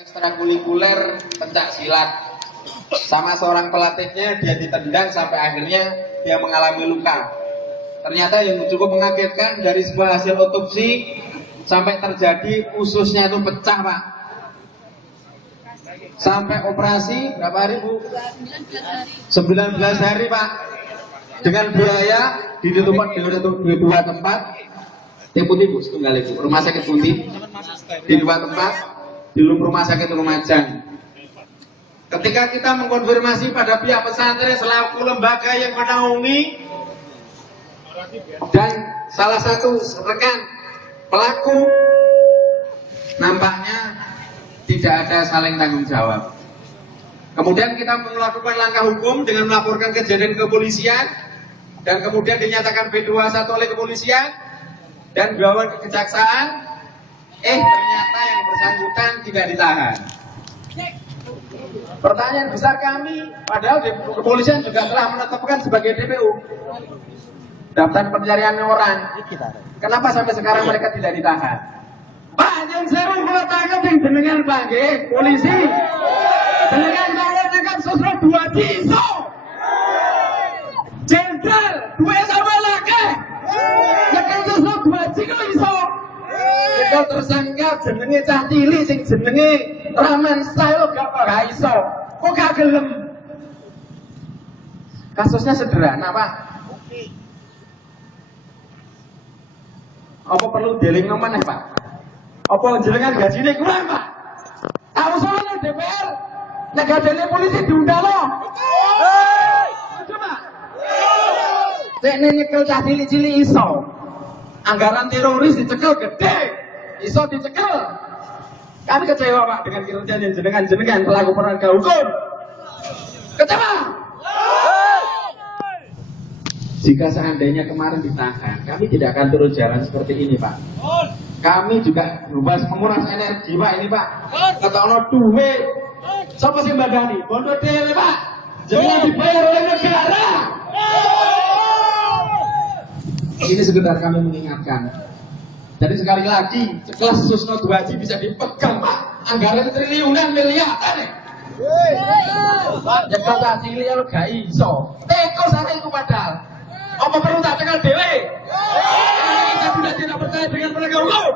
ekstrakurikuler pencak silat. Sama seorang pelatihnya dia ditendang sampai akhirnya dia mengalami luka. Ternyata yang cukup mengagetkan dari sebuah hasil otopsi sampai terjadi ususnya itu pecah, Pak. Sampai operasi berapa hari, Bu? 19 hari, Pak. Dengan biaya di dua tempat. Putih, Bu, setunggal Ibu. Rumah sakit Putih. Di dua tempat, di rumah sakit Lumajang. Ketika kita mengkonfirmasi pada pihak pesantren selaku lembaga yang menaungi dan salah satu rekan pelaku, nampaknya tidak ada saling tanggung jawab. Kemudian kita melakukan langkah hukum dengan melaporkan kejadian ke kepolisian dan kemudian dinyatakan B21 oleh kepolisian dan dibawa ke kejaksaan. Ternyata yang bersangkutan tidak ditahan. Pertanyaan besar kami, padahal di kepolisian juga telah menetapkan sebagai DPO, daftar pencarian orang. Kenapa sampai sekarang mereka tidak ditahan? Pak, yang seru kalau tangkap yang jenengan panggil polisi, jenengan panggil tangkap sosro 2 jiso, jenderal 2 sama lagi, yang sosro 2 jiso. Kita tersangka jenenge cah cilik sing jenenge Rahman Style gak iso. Kok gak gelem? Kasusnya sederhana, Pak. Apa perlu deling meneh, Pak? Apa jenengan gajine kurang, Pak? Tahu soalnya DPR nek gajine polisi diundang loh. Coba. Nek nyekel cah cilik-cilik iso. Anggaran teroris dicekel gede, iso dicekel. Kami kecewa, Pak, dengan kinerja jenengan pelaku penegak hukum. Kecewa. Jika seandainya kemarin ditahan, kami tidak akan turun jalan seperti ini, Pak. Kami juga berubah menguras energi, Pak, ini, Pak. Ketono duwe. Sapa sing mbadani? Bondo dhewe, Pak. Jangan dibayar oleh negara. Ini sekedar kami mengingatkan. Jadi sekali lagi, kelas Susno 2G bisa dipegang, Pak. Anggaran triliunan miliaran ya. Ya kalau cilik ya lo gak iso. Teko sana itu padahal. Apa perlu tak tekan dewe? Kita sudah tidak percaya dengan penegak hukum.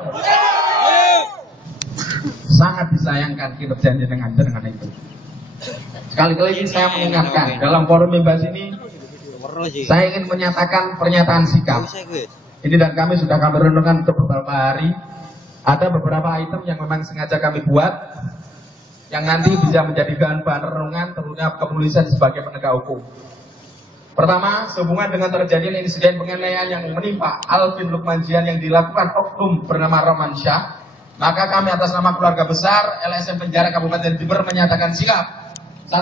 Sangat disayangkan kinerja dengan itu. Sekali lagi saya mengingatkan dalam forum membahas ini. Saya ingin menyatakan pernyataan sikap. Ini dan kami sudah renungkan untuk beberapa hari. Ada beberapa item yang memang sengaja kami buat, yang nanti bisa menjadi bahan renungan terutama kepolisian sebagai penegak hukum. Pertama, sehubungan dengan terjadinya insiden penganiayaan yang menimpa Alvin Lukmanjian yang dilakukan oknum bernama Roman Syah, maka kami atas nama keluarga besar LSM Penjara Kabupaten Jember menyatakan sikap. 1.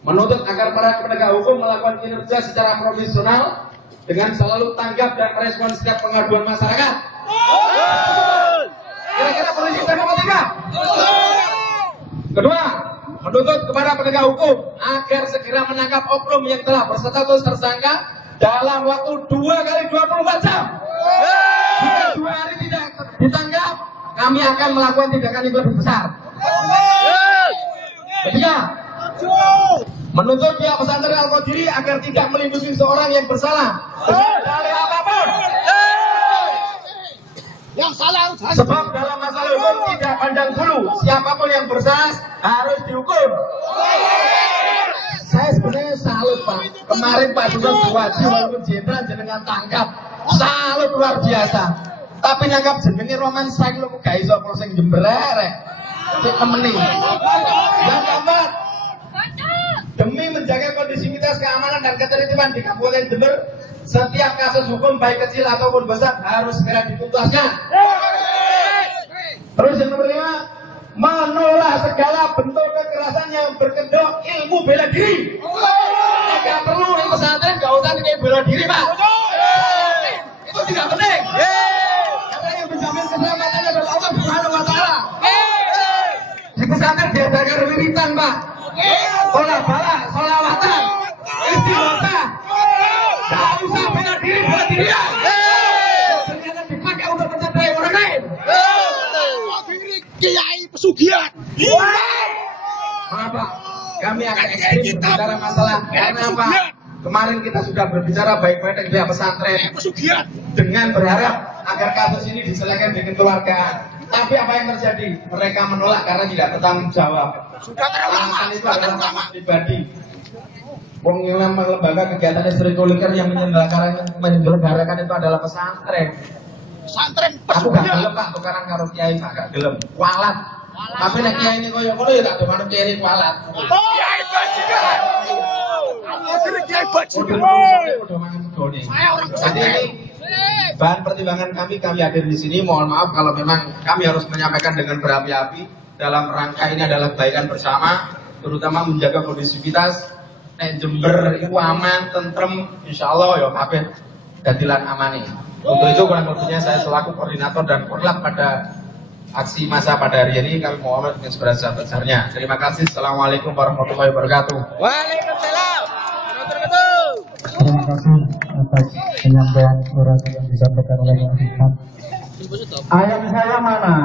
Menuntut agar para penegak hukum melakukan kinerja secara profesional dengan selalu tanggap dan merespon setiap pengaduan masyarakat. Kira-kira polisi sama apa tidak? Kedua, menuntut kepada penegak hukum agar segera menangkap oknum yang telah berstatus tersangka dalam waktu 2 kali 24 jam. Jika 2 hari tidak ditangkap, kami akan melakukan tindakan yang lebih besar. Ketiga, menuntut pihak pesantren Al-Qadiri agar tidak melindungi seorang yang bersalah dengan dalih apapun. Yang salah sebab dalam masalah hukum tidak pandang bulu, siapapun yang bersalah harus dihukum. Saya sebenarnya salut, Pak. Kemarin Pak Dudung 2G walaupun jenderal jenengan tangkap, salut luar biasa. Tapi nangkap jenenge Roman Saing lu gak iso proses Jember rek. Cek temeni. Yang keempat, demi menjaga kondisivitas keamanan dan ketertiban di Kabupaten Jember, setiap kasus hukum baik kecil ataupun besar harus segera dituntaskan. Terus yang nomor 5, menolak segala bentuk kekerasan yang berkedok ilmu bela diri. Tidak perlu di pesantren, gak usah nih bela diri, Pak. Itu tidak penting. Karena yang menjamin keselamatan adalah Allah Subhanahu wa Ta'ala. Di pesantren diadakan wiritan, Pak. Sholat bala, sholawatan, istighotsah. Gak usah bela diri buat dirian. Ternyata dipakai untuk mencederai orang lain. Kiai pesugihan. Maaf Pak, kami akan ekstrim berbicara masalah karena apa? Kemarin kita sudah berbicara baik-baik dengan pihak pesantren dengan berharap agar kasus ini diselesaikan dengan keluarga. Tapi apa yang terjadi? Mereka menolak karena tidak bertanggung jawab. Sudah terlalu lama. Itu adalah alasan pribadi. Wong yang lembaga kegiatan ekstrakurikuler yang menyelenggarakan itu adalah pesantren. Pesantren Aku gak gelem Pak tukaran karo kiai Pak, gak gelem. Kualat. Tapi nek kiai ini koyo ngono ya tak domane kiai kualat. Kiai bajingan. Kiai bajingan. Saya orang Jadi ini bahan pertimbangan kami hadir di sini. Mohon maaf kalau memang kami harus menyampaikan dengan berapi-api dalam rangka ini adalah kebaikan bersama, terutama menjaga kondisivitas. Nek Jember itu aman, tentrem, insyaallah ya kabeh dadilan amane. Untuk itu kurang lebihnya saya selaku koordinator dan korlap pada aksi massa pada hari ini kami mohon dengan sebesar-besarnya. Terima kasih. Assalamualaikum warahmatullahi wabarakatuh. Waalaikumsalam. Terima kasih atas penyampaian surat yang disampaikan oleh Pak Hikmat. Ayam saya mana?